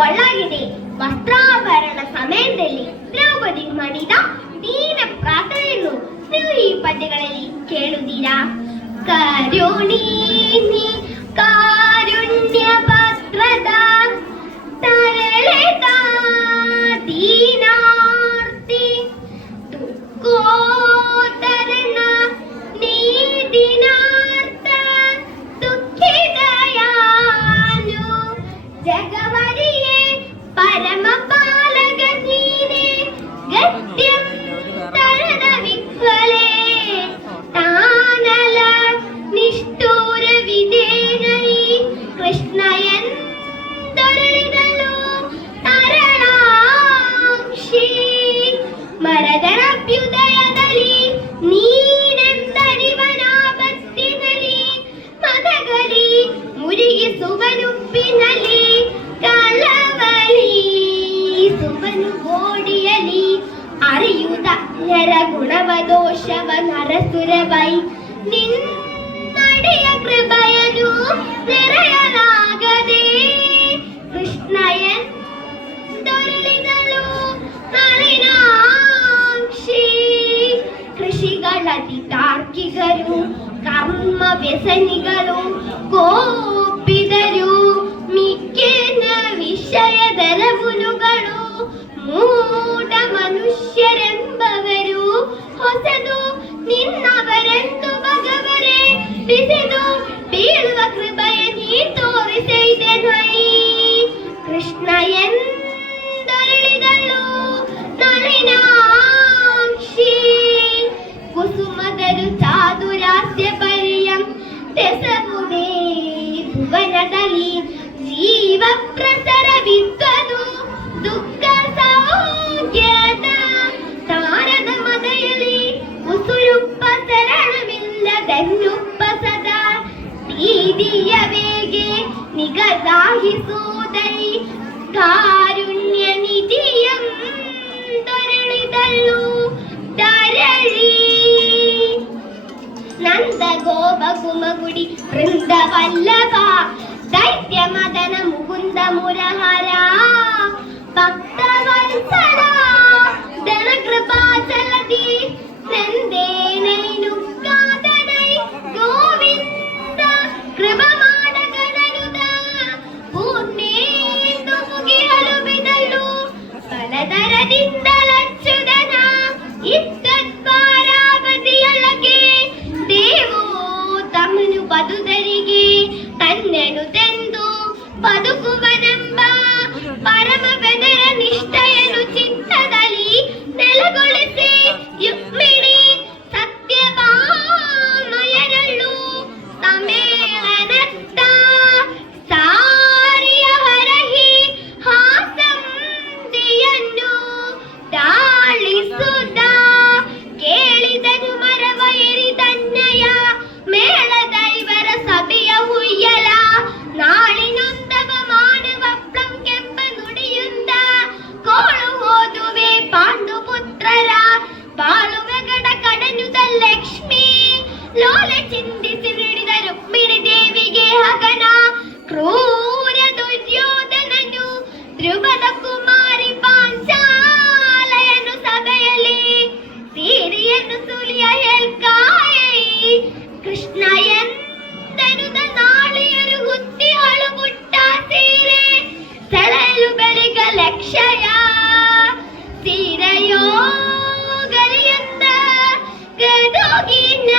ಕೊಳ್ಳಾಗಿದೆ. ವಸ್ತ್ರಾಭರಣ ಸಮಯದಲ್ಲಿ ದ್ರೌಪದಿ ಮಾಡಿದ ದೀನ ಪ್ರಾರ್ಥನೆಯನ್ನು ನೀವು ಈ ಪದ್ಯಗಳಲ್ಲಿ ಕೇಳುತ್ತೀರಾ? ಕರುಣೀನಿ ಕಾರುಣ್ಯ ಭದ್ರದ ತರಳೆದ ದೀನಾರ್ತಿ ದುಃಖೋತ್ತರಣ ನೀದಿನಾರ್ಥ ದುಃಖಿದಯಾನು ಜಗವರಿಯೇ ಪರಮ ಪಾಲಕ ನೀನೇ ಗತ್ಯಂ ತರದ ವಿಫಲೆ ತಾನಲ ನಿಷ್ಠೂರ ವಿಧೇನೈ ಕೃಷ್ಣ ಎಂದೊರಳಿದಳು ತರಳಾಕ್ಷಿ ಮರದರಭ್ಯುದಯದಲ್ಲಿ ನೀನೆಂದರಿವನ ಬತ್ತಿನಲ್ಲಿ ಮದಗಲಿ ಮುರಿಗಿಸುವನುಪ್ಪಿನಲ್ಲಿ ಕಲವಲಿ ಸುವನು ಗೋಡಿಯಲಿ ಅರಿಯುತ ನರ ಗುಣವ ದೋಷವ ನರಸುರವೈ ನಿನ್ನಡೆಯ ಕೃಪಯನು ನೆರೆಯಲಾಗದೆ ಕೃಷ್ಣ ಎಂದೊರಳಿದಳು ನಳಿನಾಕ್ಷಿ. ಕೃಷಿಗಳತಿ ತಾರ್ಕಿಗರು ಕರ್ಮ ವ್ಯಸನಿಗಳು ಕೋಪಿದರು ಮಿಕ್ಕಿನ ವಿಷಯದರವುನುಗಳು ಮೂಢ ಮನುಷ್ಯರೆಂಬವರು ಹೊಸದು ನಿನ್ನವರೆಂದು ಭಗವರೇ ಬಿಸಿದು ಬೀಳುವ ಕೃಪೆಯ ನೀ ತೋರಿಸಿದೆನೈ ಕೃಷ್ಣ ಎಂದೊರಳಿದಳು ನಳಿನಾಕ್ಷಿ. ಕುಸುಮದರು ಚಾದುರಾಸ್ಯ ಪರಿಯಂ ತೆಸವುದೇ ಭುವನದಲ್ಲಿ ಜೀವ ಪ್ರಸರವಿದ್ವದು ದುಃಖ ಸೌಖ್ಯದ ತಾರದ ಮದೆಯಲ್ಲಿ ಉಸುಳುಪ್ಪ ಶರಣವಿಲ್ಲದನ್ನುಪ್ಪ ಸದಾ ಬೀದಿಯ ವೇಗೆ ನಿಗದಾಹಿಸುವುದೈ ಕಾರುಣ್ಯ ನಿಧಿಯಂ ದೊರಳಿದಳು ತರಳಿ. ನಂದ ಗೋಪ ಗುಮಗುಡಿ ವೃಂದವಲ್ಲಭ ದೈತ್ಯ ಮದನ ಮುಕುಂದ ಮುರಹರ ಭಕ್ತವತ್ಸಲ ಧನ ಕೃಪಾಚಲತಿ ನಂದೇನೈನು ಕಾದನೈ ಗೋವಿಂದ ಕೃಪ ಮಾಡಗನನುದ ಪೂರ್ಣೇಂದು ಮುಗಿಯಲು ಬಿದಲು ಬಲದರದಿಂದ ಲಚ್ಚುದನ ಇತ್ತದ್ವಾರಾವತಿಯೊಳಗೆ ದೇವೋ ತಮ್ಮನು ಬದುದರಿಗೆ ತನ್ನನು ತೆಂದು ಬದುಕುವನೆಂಬ ಪರಮ ಬೆದರ ನಿಷ್ಠೆಯನ್ನು ಚಿತ್ತದಲ್ಲಿ ನೆಲೆಗೊಳಿಸಿ ಯುಕ್ಮಿಣಿ ಸತ್ಯಭಾಮಯರಲ್ಲೂ ಸಮೇಳನತ್ತ ಸಾರಿಯ ಹರಹಿ ಹಾಸಂದಿಯನ್ನು ತಾಳಿಸುತ್ತ ಕೇಳಿದನು ಮರವ ಎರಿದನ್ನಯ ಮೇಳ ದೈವರ ಸಭೆಯ ಹುಯ್ಯಲ ನಾಳಿನೊಂದವ ಮಾಡುವ ಪ್ಲಂಕೆಂಬ ನುಡಿಯುತ್ತ ಕೋಳು ಓದುವೆ ಪಾಂಡು ಪುತ್ರರ ಬಾಳುವೆ ಗಡ ಕಡನುದ ಲಕ್ಷ್ಮಿ ಲೋಲೆ ಚಿಂದಿಸಿ ಹಿಡಿದ ರುಕ್ಮಿಣಿ ದೇವಿಗೆ ಹಗನ ಕ್ರೂರ ದುರ್ಯೋಧನನು ಧ್ರುವದ ಕುಮಾರಿ ಪಾಂಚಾಲಯನು ಸಭೆಯಲ್ಲಿ ಸೀರೆಯನ್ನು ಸುಲಿಯ ಹೇಳ್ಕಾಯಿ ಕೃಷ್ಣ ಎಂದನುದ ನಾಳಿಯರು ಹುತ್ತಿ ಅಳುಗುಟ್ಟ ಸೀರೆ ಸೆಳೆಯಲು ಬೆಳಿಗ ಲಕ್ಷ್ಯ ಸೀರೆಯೋ ಗಲಿಯಂದ ಗದೋಗಿನ